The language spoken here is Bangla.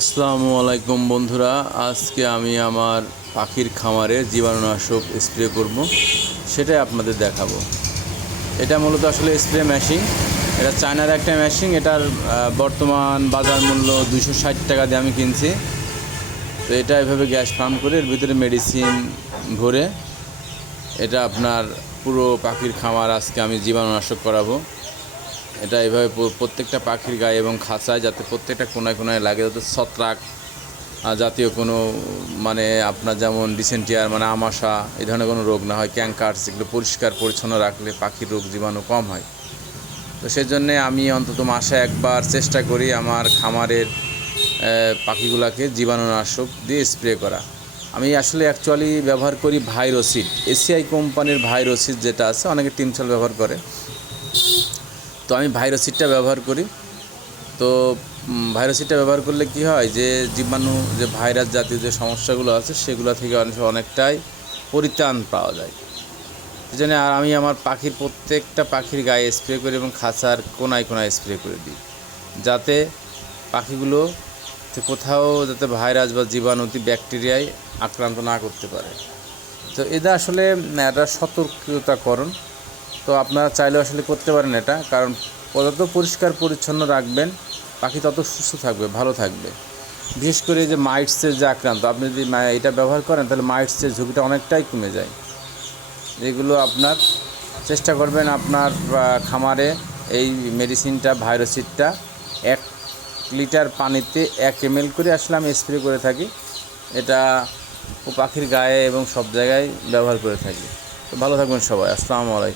আসসালামু আলাইকুম বন্ধুরা, আজকে আমি আমার পাখির খামারে জীবাণুনাশক স্প্রে করব, সেটাই আপনাদের দেখাবো। এটা মূলত আসলে স্প্রে মেশিন, এটা চায়নার একটা মেশিন, এটার বর্তমান বাজার মূল্য দুশো ষাট টাকা দিয়ে আমি কিনছি। তো এটা এভাবে গ্যাস পাম্প করে এর ভিতরে মেডিসিন ভরে এটা আপনার পুরো পাখির খামার আজকে আমি জীবাণুনাশক করাবো। এটা এভাবে প্রত্যেকটা পাখির গায়ে এবং খাঁচায় যাতে প্রত্যেকটা কোনায় কোনায় লাগে, যাতে ছত্রাক জাতীয় কোনো মানে আপনার যেমন ডিসেন্টিয়ার মানে আমাশা, এই ধরনের কোনো রোগ না হয় ক্যাঙ্কার যেগুলো পরিষ্কার, পরিচ্ছন্ন রাখলে পাখির রোগ জীবাণু কম হয়। তো সেজন্যে আমি অন্তত মাসে একবার চেষ্টা করি আমার খামারের পাখিগুলাকে জীবাণুনাশক দিয়ে স্প্রে করা। আমি আসলে অ্যাকচুয়ালি ব্যবহার করি ভাইরোসিড, এসিআই কোম্পানির ভাইরোসিড যেটা আছে, অনেকে টিমসল ব্যবহার করে। তো আমি ভাইরোসিডটা ব্যবহার করি। তো ভাইরোসিডটা ব্যবহার করলে কি হয় যে, জীবাণু, যে ভাইরাস জাতীয় যে সমস্যাগুলো আছে, সেগুলো থেকে অনেক অনেকটাই পরিত্রাণ পাওয়া যায়। সেই জন্য আর আমি আমার পাখির প্রত্যেকটা পাখির গায়ে স্প্রে করি এবং খাঁচার কোনায় কোনায় স্প্রে করে দিই। যাতে পাখিগুলো কোথাও যাতে ভাইরাস বা জীবাণুতি ব্যাকটেরিয়ায় আক্রান্ত না করতে পারে। তো এটা আসলে একটা সতর্কতাকরণ। তো আপনারা চাইলেও আসলে করতে পারেন এটা, কারণ যত পরিষ্কার পরিচ্ছন্ন রাখবেন, পাখি তত সুস্থ থাকবে, ভালো থাকবে। বিশেষ করে যে মাইটসের যে আক্রান্ত, আপনি যদি এটা ব্যবহার করেন, তাহলে মাইটসের ঝুঁকিটা অনেকটাই কমে যায়। এগুলো আপনার চেষ্টা করবেন আপনার খামারে এই মেডিসিনটা ভাইরোসিডটা এক লিটার পানিতে এক এম করে আসলে আমি স্প্রে করে থাকি। এটা পাখির গায়ে এবং সব জায়গায় ব্যবহার করে থাকি। তো ভালো থাকবেন সবাই। আসসালামু আলাইকুম।